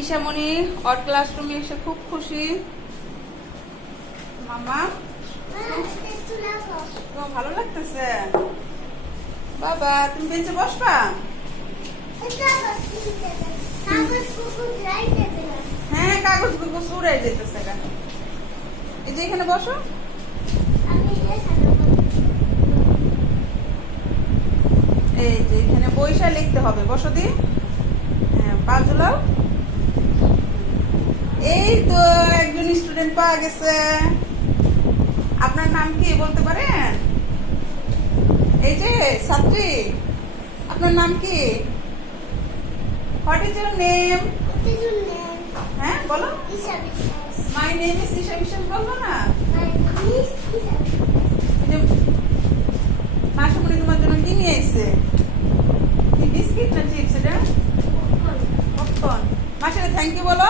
ঈশামণি ওর ক্লাসরুমে এসে খুব খুশি। মামা তোমার ভালো লাগতেছে? বাবা তুমি বেঁচে বসবা? হ্যাঁ কাগজ কুকুর উড়াই যেতেছে। এই যে এখানে বসো। এই যে এখানে বইসা লিখতে হবে, বসো দি। হ্যাঁ পা ঝুলাও। এই তো একজন স্টুডেন্ট পাওয়া গেছে। আপনার নাম কি বলতে পারেন? এই যে ছাত্রী, আপনার নাম কি? What is your name? হ্যাঁ বলো। মাই নেম ইজ ঈশা বিশ্বাস বলবো না? মাসুমণি তোমার জন্য কি নিয়ে এসেছে? কি বিস্কিট না চিপস এটা? পপকর্ন। মাসিরে থ্যাংক ইউ বলো।